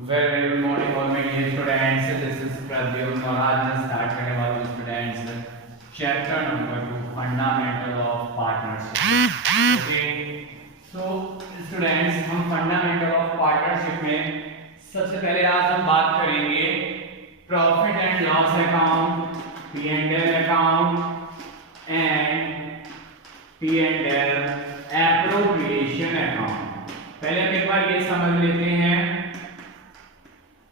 Very good morning all my dear students, this is Pradyumna और आज मैं स्टार्ट करने वाला हूँ students chapter number 2 fundamental of partnership. Okay, so students हम फंडामेंटल ऑफ पार्टनरशिप में सबसे पहले आज हम बात करेंगे profit and loss account, P and L account and P and L appropriation account. पहले हम एक बार ये समझ लेते हैं,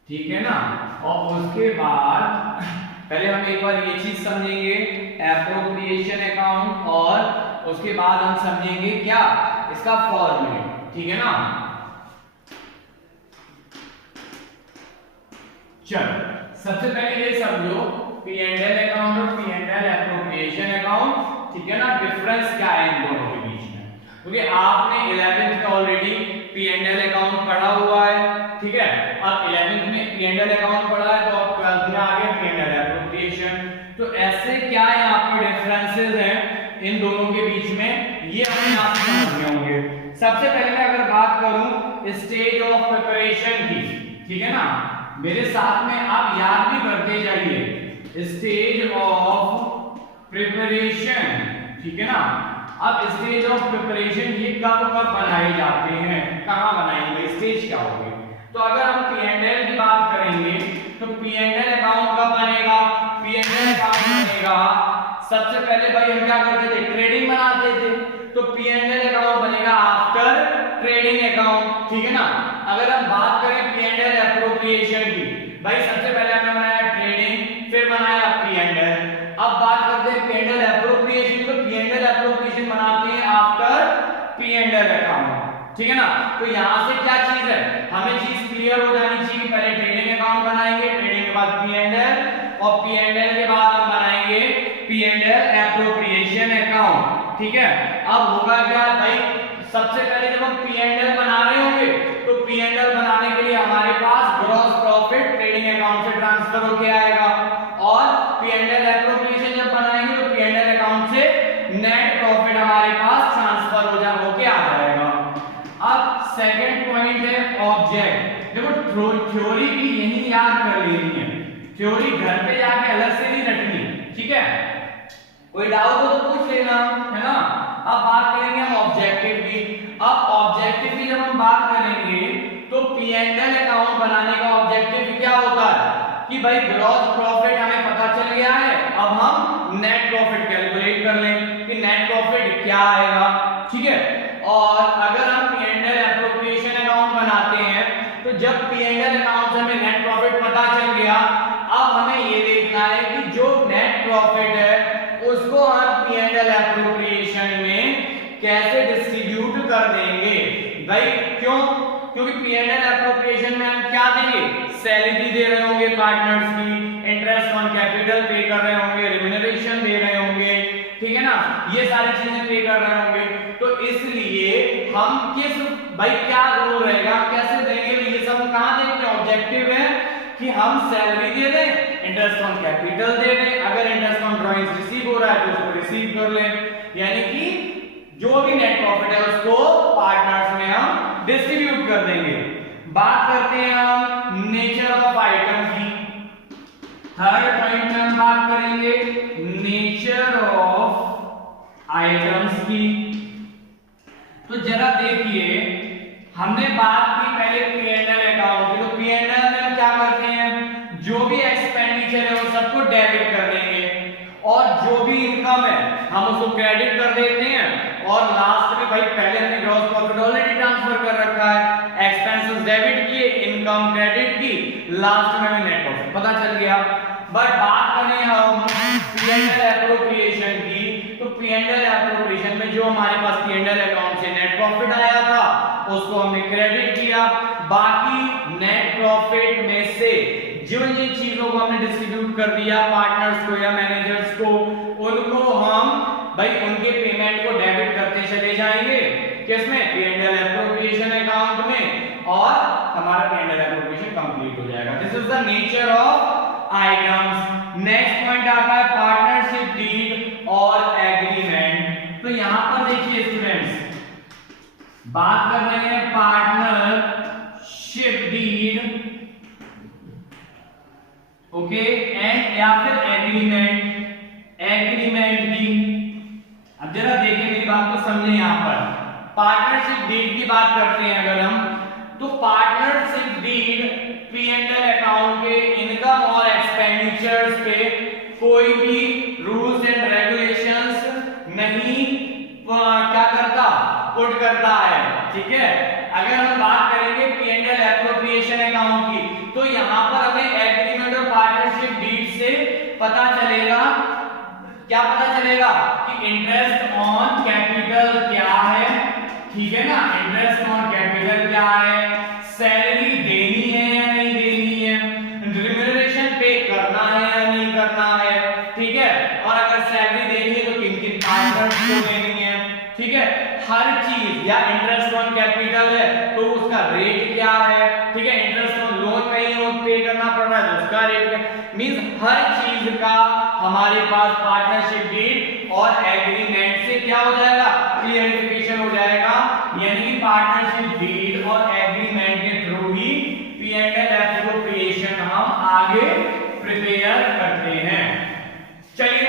ठीक है ना। और उसके बाद पहले हम एक बार ये चीज समझेंगे एप्रोप्रिएशन अकाउंट और उसके बाद हम समझेंगे क्या इसका फॉर्मूला, ठीक है ना। चलो सबसे पहले ये समझो पी एंड एल अकाउंट और P and L appropriation account, ठीक है ना। डिफरेंस क्या है इन दोनों के बीच में, क्योंकि आपने 11th में already P and L account पढ़ा हुआ है, ठीक है। अब 11th में पी एंड एल अकाउंट पढ़ा है तो अब 12th में आ गया पी एंड एल एप्रोप्रिएशन। तो ऐसे क्या है आपके डिफरेंसेस हैं इन दोनों के बीच में, ये हमें यहाँ से समझने होंगे। सबसे पहले मैं अगर बात करूं स्टेज ऑफ प्रिपरेशन की, ठीक है ना, मेरे साथ में आप याद भी करते जाइए स्टेज ऑफ प्रिपरेशन, ठीक है ना। अब स्टेज ऑफ प्रिपरेशन ये कब कब बनाए जाते हैं, कहां बनाएंगे, स्टेज क्या होगी। तो अगर हम पी एंड एल की बात करेंगे तो पी एंड एल अकाउंट कब बनेगा, पी एंड एल अकाउंट बनेगा सबसे पहले भाई हम क्या करते थे, ट्रेडिंग बनाते थे, तो पी एंड एल अकाउंट बनेगा आफ्टर ट्रेडिंग अकाउंट, ठीक है ना। अगर हम बात करें पी एंड एल एप्रोप्रिएशन की, भाई सबसे पहले हमने बनाया ट्रेडिंग, फिर बनाया पी एंड एल। अब बात करते हैं पी एंड एल एप्रोप्रिएशन, तो पी एंड एल एप्रोप्रिएशन बनाते हैं after P and L account, ठीक है ना। तो यहां से क्या चीज है, हमें चीज क्लियर हो जानी चाहिए। पहले ट्रेडिंग अकाउंट बनाएंगे, ट्रेडिंग के बाद पी एंड एल, और पी एंड एल के बाद हम बनाएंगे P and L appropriation account, ठीक है। अब होगा क्या भाई, सबसे पहले जब हम पी एंड एल बना रहे होंगे तो पी एंड एल बनाने के लिए हमारे पास ग्रॉस प्रॉफिट ट्रेडिंग अकाउंट से ट्रांसफर होके आएगा, और पी एंड एल एप्रोप्रिएशन जब बनाएंगे तो पी एंड एल अकाउंट से नेट प्रॉफिट हमारे पास ट्रांसफर होके आ जाएगा। अब सेकंड पॉइंट है ऑब्जेक्ट। देखो थ्योरी भी यही याद कर लेनी है, थ्योरी घर पे जाके अलग से नहीं रटनी, ठीक है। कोई डाउट हो तो पूछ लेना, है ना। अब बात करेंगे हम ऑब्जेक्टिव की। अब ऑब्जेक्टिव की जब हम बात करेंगे तो पी एंड एल अकाउंट बनाने का ऑब्जेक्टिव क्या होता है कि भाई ग्रॉस प्रॉफिट हमें पता चल गया है, अब हम नेट प्रॉफिट कैलकुलेट कर लें कि नेट प्रॉफिट क्या आएगा, ठीक है। और अगर हम P and L appropriation account बनाते हैं तो जब पी एंड एल अकाउंट से हमें नेट प्रॉफिट पता चल गया, अब हमें ये देखना है कि जो नेट प्रॉफिट है उसको हम पी एंड एल एप्रोप्रिएशन में कैसे डिस्ट्रीब्यूट कर देंगे। भाई क्यों, क्योंकि पी एंड एल एप्रोप्रिएशन में हम क्या देंगे, सैलरी दे रहे होंगे पार्टनर्स की, इंटरेस्ट ऑन कैपिटल पे कर रहे होंगे, रिम्यूनरेशन दे रहे होंगे, ठीक है ना, ये सारी चीजें पे कर रहे होंगे। तो इसलिए हम किस भाई क्या रूल रहेगा, कैसे देंगे, ये सब कहां देखते हैं, ऑब्जेक्टिव है कि हम सैलरी दे दें, इंटरेस्ट ऑन कैपिटल दे दें, अगर इंटरेस्ट ऑन ड्राइंग्स रिसीव हो रहा है तो उसको रिसीव कर लें, यानी कि जो भी नेट प्रॉफिट है उसको पार्टनर्स में हम डिस्ट्रीब्यूट कर देंगे। बात करते हैं हम नेचर ऑफ आइटम की। थर्ड पॉइंट में हम बात करेंगे नेचर ऑफ आइटम्स की। तो जरा देखिए, हमने बात की पहले पी एंड एल अकाउंट की, तो पी एंड एल में हम क्या करते हैं, जो भी एक्सपेंडिचर है वो सबको डेबिट कर देंगे, और जो भी इनकम है हम उसको क्रेडिट कर देते हैं, और लास्ट में भाई पहले हमने ग्रॉस प्रॉफिट ऑलरेडी ट्रांसफर कर रखा है, एक्सपेंसेस डेबिट किए, इनकम क्रेडिट की, लास्ट में हमें नेट प्रॉफिट पता चल गया। बट बात करें हम पी एंड एल एप्रोप्रिएशन की, तो पी एंड एल एप्रोप्रिएशन में जो हमारे पास पी एंड एल अकाउंट से नेट प्रॉफिट आया था उसको हमने क्रेडिट किया, बाकी नेट प्रॉफिट में से जिन जिन चीजों को हमने डिस्ट्रीब्यूट कर दिया पार्टनर्स को या मैनेजर्स को, उनको हम भाई उनके पेमेंट को डेबिट करते चले जाएंगे, किसमें, P and L appropriation account में, और हमारा P and L appropriation complete हो जाएगा। This is the nature of items. Next point आता है पार्टनरशिप डीड और एग्रीमेंट। तो यहां पर देखिए स्टूडेंट्स, बात कर रहे हैं पार्टनरशिप डीड ओके, एंड या फिर एग्रीमेंट भी। अब जरा देखिए मेरी बात को समझे, यहां पर पार्टनरशिप डीड की बात करते हैं अगर हम, तो पार्टनरशिप डीड P&L अकाउंट के इनकम और एक्सपेंडिचर्स पे कोई भी रूल्स एंड रेगुलेशंस नहीं क्या करता, पुट करता है, ठीक है। अगर हम बात करेंगे P&L एप्रोप्रिएशन अकाउंट की, तो यहां पर हमें एग्रीमेंट और पार्टनरशिप डीड से पता चलेगा, क्या पता चलेगा कि इंटरेस्ट ऑन कैपिटल क्या है, ठीक है ना, इंटरेस्ट ऑन कैपिटल क्या है, सैलरी देनी है या नहीं देनी है, रिम्यूनरेशन पे करना है या नहीं करना है, ठीक है, और अगर सैलरी देनी है तो किन किन पार्टनर्स को देनी है, ठीक है, हर चीज, या इंटरेस्ट ऑन कैपिटल है तो उसका रेट क्या है, ठीक है, इंटरेस्ट ऑन लोन कहीं हो पे करना पड़ रहा है तो उसका रेट क्या, मींस हर चीज का हमारे पास पार्टनरशिप डीड और एग्रीमेंट से क्या हो जाएगा, क्लियरिफिकेशन हो जाएगा, यानी कि पार्टनरशिप डीड और एग्रीमेंट के थ्रू ही P&L एप्रोप्रिएशन हम आगे प्रिपेयर करते हैं। चलिए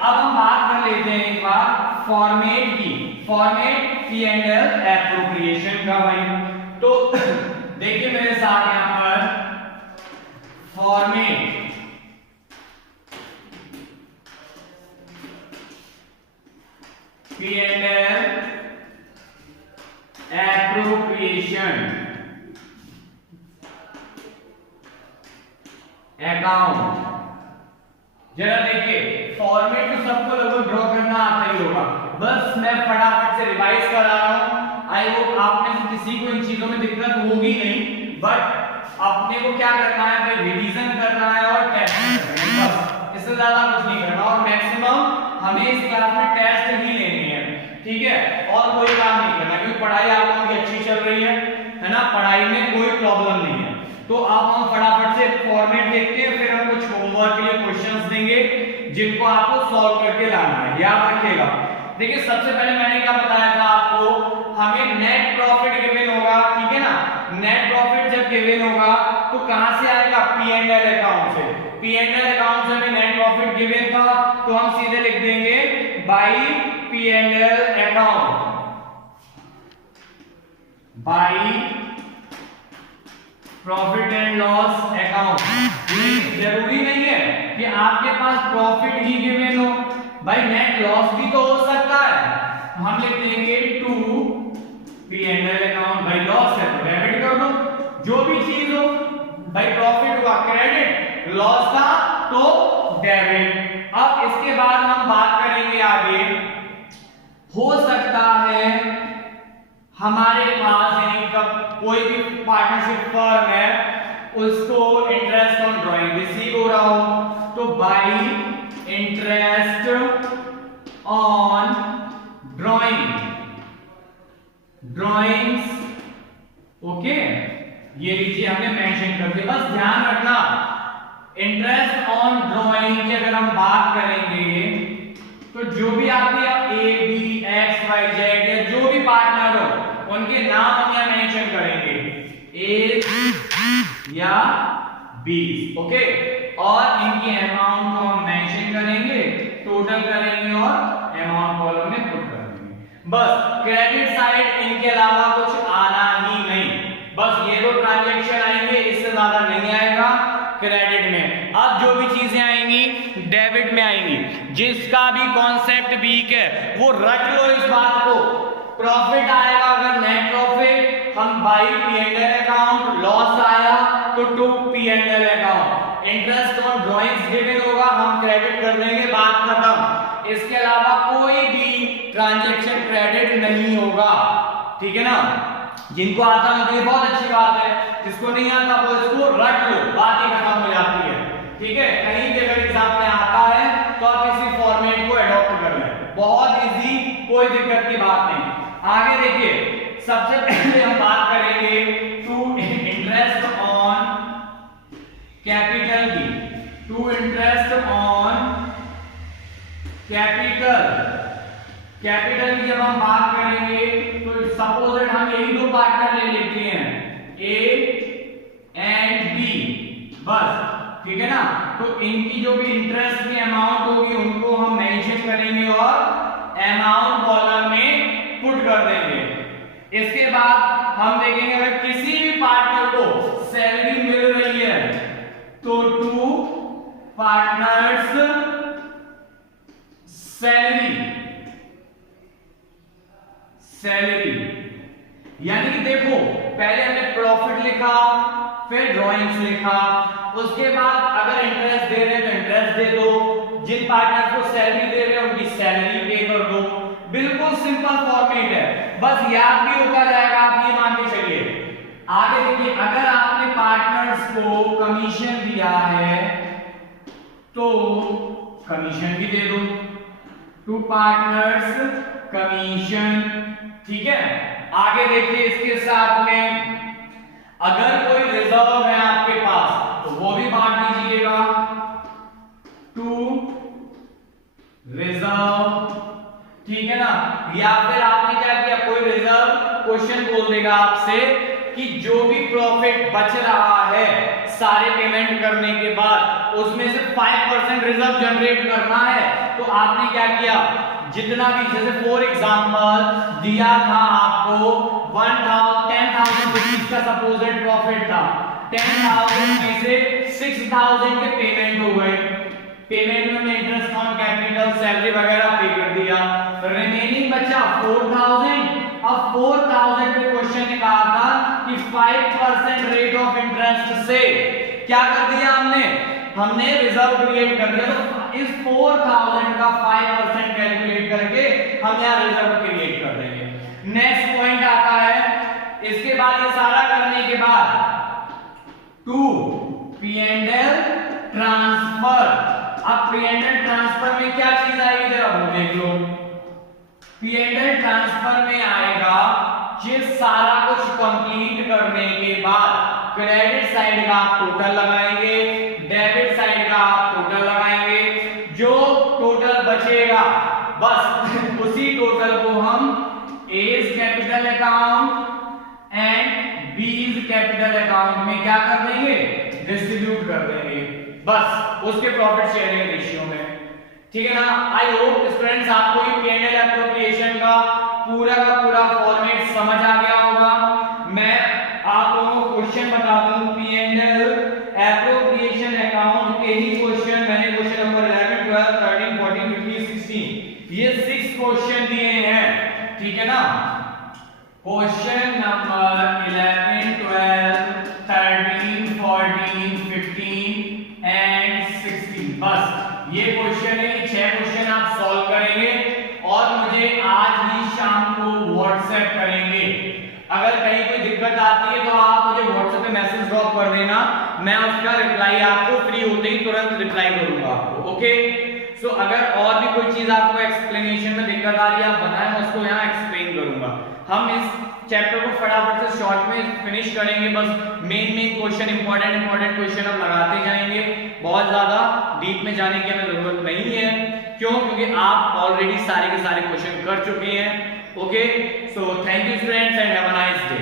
अब हम बात कर लेते हैं एक बार फॉर्मेट की, फॉर्मेट P&L एप्रोप्रिएशन का भाई। तो देखिए मेरे साथ यहां पर फॉर्मेट P&L एप्रोप्रिएशन अकाउंट, जरा देखिए फॉर्मेट तो सबको लगभग ड्रॉ करना आता ही होगा, बस मैं फटाफट से रिवाइज करा रहा हूं। आई होप आप में से किसी को इन चीजों में दिक्कत होगी नहीं, बट अपने को क्या करना है भाई, रिवीजन करना है और टेस्ट करना है, बस इससे ज्यादा कुछ नहीं करना, और मैक्सिमम हमें इस क्लास में टेस्ट ही लेने हैं, ठीक है, और कोई काम नहीं करना, क्योंकि पढ़ाई आप लोगों की अच्छी चल रही है ना, पढ़ाई में कोई प्रॉब्लम नहीं है। तो अब हम फटाफट से फॉर्मेट देखते हैं, फिर हम कुछ होमवर्क के लिए क्वेश्चंस देंगे जिनको आपको सॉल्व करके लाना है, याद रखिएगा। देखिए सबसे पहले मैंने क्या बताया था आपको, हमें नेट प्रॉफिट गिवन होगा, ठीक है ना, नेट प्रॉफिट जब गिवन होगा तो कहां से आएगा, P&L अकाउंट से, P&L अकाउंट से हमें नेट प्रॉफिट गिवन था तो हम सीधे लिख देंगे by P&L account, by profit and loss account. जरूरी नहीं है कि आपके पास प्रॉफिट ही गिवन हो, भाई नेट लॉस भी तो हो सकता है, हम लिख देंगे टू P&L अकाउंट, भाई लॉस है तो डेबिट कर दो, जो भी चीज हो, भाई प्रॉफिट हुआ क्रेडिट, लॉस था तो डेबिट। अब इसके बाद हम बात करेंगे आगे, हो सकता है हमारे पास यानी कोई भी पार्टनरशिप फर्म है उसको इंटरेस्ट ऑन ड्राइंग रिसीव हो रहा हो, तो bye interest on drawings, okay, ये लीजिए हमने मेंशन कर दिया। बस ध्यान रखना इंटरेस्ट ऑन ड्राइंग की अगर हम बात करेंगे तो जो भी आपके A B X Y Z या जो भी पार्टनर हो उनके नाम हम यहाँ मेंशन करेंगे, ए या बी, ओके, और इनकी अमाउंट को हम मेंशन करेंगे, टोटल करेंगे और अमाउंट कॉलम में पुट कर देंगे। बस क्रेडिट साइड इनके अलावा कुछ आना ही नहीं, बस ये दो ट्रांजैक्शन आएंगे, इससे ज्यादा नहीं आएगा क्रेडिट में। अब जो भी चीजें आएंगी डेबिट में आएंगी, जिसका भी कॉन्सेप्ट वीक है वो रट लो इस बात को, प्रॉफिट आएगा अगर नेट प्रॉफिट हम बाय P&L अकाउंट, लॉस आया तो to P&L account, interest on drawings given होगा हम क्रेडिट कर देंगे, बात खत्म। इसके अलावा कोई भी ट्रांजैक्शन क्रेडिट नहीं होगा, ठीक है ना। जिनको आता है तो ये बहुत अच्छी बात है, जिसको नहीं आता वो इसको रट लो, बात ही खत्म हो जाती है, ठीक है। कहीं भी अगर एग्जाम में आता है तो आप इसी फॉर्मेट को अडॉप्ट कर लें, बहुत इजी, कोई दिक्कत की बात नहीं। आगे देखिए सबसे पहले हम बात करेंगे टू इंटरेस्ट ऑन कैपिटल की, टू इंटरेस्ट ऑन कैपिटल की जब हम बात करेंगे तो सपोज हम यही दो पार्टनर ले लेते हैं, ए एंड बी, बस, ठीक है ना, तो इनकी जो भी इंटरेस्ट की अमाउंट होगी उनको हम मेंशन करेंगे और अमाउंट कॉलम में पुट कर देंगे। इसके बाद हम देखेंगे अगर किसी भी पार्टनर को सैलरी मिल रही है तो टू पार्टनर्स सैलरी यानी कि देखो पहले हमने प्रॉफिट लिखा, फिर ड्राइंग्स लिखा, उसके बाद अगर इंटरेस्ट दे रहे हैं तो इंटरेस्ट दे दो, जिन पार्टनर को सैलरी दे रहे हैं उनकी सैलरी पे कर दो। बिल्कुल सिंपल फॉर्मेट है, बस याद भी होता जाएगा, आप ये मान के चलिए। आगे देखिए अगर आपने पार्टनर्स को कमीशन दिया है तो कमीशन भी दे दो, टू पार्टनर्स कमीशन, ठीक है। आगे देखिए इसके साथ में अगर कोई रिजर्व है आपके पास तो वो भी बांट दीजिएगा, टू रिजर्व, ठीक है ना। या फिर आपने क्या किया, कोई रिजर्व क्वेश्चन बोल देगा आपसे कि जो भी प्रॉफिट बच रहा है सारे पेमेंट करने के बाद उसमें से 5% रिजर्व जनरेट करना है, तो आपने क्या किया, जितना भी, जैसे फॉर एग्जांपल दिया था आपको 10,000 रुपीस का सपोजेड प्रॉफिट था, 10,000 में से 6,000 के पेमेंट हो गए, पेमेंट में इंटरेस्ट ऑन कैपिटल सैलरी वगैरह पे कर दिया, रिमेनिंग बचा 4,000। अब 4,000 पे क्वेश्चन ने कहा था कि 5% रेट ऑफ इंटरेस्ट से क्या कर दिया हमने रिजर्व क्रिएट कर दिया, तो इस 4,000 का 5% कैलकुलेट करके हम यहां रिजर्व क्रिएट कर देंगे। नेक्स्ट पॉइंट आता है, इसके बाद ये सारा करने के बाद टू P&L ट्रांसफर। अब P&L ट्रांसफर में क्या चीज आएगी जरा वो देख लो। P&L ट्रांसफर में आएगा ये सारा कुछ कंप्लीट करने के बाद क्रेडिट साइड का आप टोटल लगाएंगे, डेबिट साइड का आप टोटल लगाएंगे, जो टोटल बचेगा बस उसी टोटल को हम A's capital account and B's capital account में क्या कर देंगे, डिस्ट्रीब्यूट कर देंगे, बस उसके प्रॉफिट शेयरिंग रेशियो में, ठीक है ना। आई होप स्टूडेंट्स आपको ये P&L एप्रोप्रिएशन का पूरा फॉर्मेट समझ आ गया होगा। मैं आप लोगों को क्वेश्चन बता दूं, P&L एप्रोप्रिएशन अकाउंट के ही क्वेश्चन मैंने क्वेश्चन नंबर 11, 12, 13, 14, 15, 16 ये 6 क्वेश्चन दिए हैं, ठीक है ना। क्वेश्चन नंबर 11, 12, 13, 14, 15 एंड 16, बस ये क्वेश्चन है, 6 क्वेश्चन आप सॉल्व करेंगे और मुझे आज ही शाम को व्हाट्सएप करेंगे। अगर कहीं कोई दिक्कत आती है तो आप मुझे व्हाट्सएप पे मैसेज ड्रॉप कर देना, मैं उसका रिप्लाई आपको फ्री होते ही तुरंत रिप्लाई करूंगा आपको, ओके। सो अगर और भी कोई चीज आपको एक्सप्लेनेशन में दिक्कत आ रही है आप बताएं, मैं उसको यहाँ एक्सप्लेन करूंगा। हम इस चैप्टर को फटाफट से शॉर्ट में फिनिश करेंगे, बस मेन क्वेश्चन, इंपॉर्टेंट क्वेश्चन हम लगाते जाएंगे, बहुत ज्यादा डीप में जाने की हमें जरूरत नहीं है। क्यों? क्योंकि आप ऑलरेडी सारे के सारे क्वेश्चन कर चुके हैं, okay. So thank you students and have a nice day.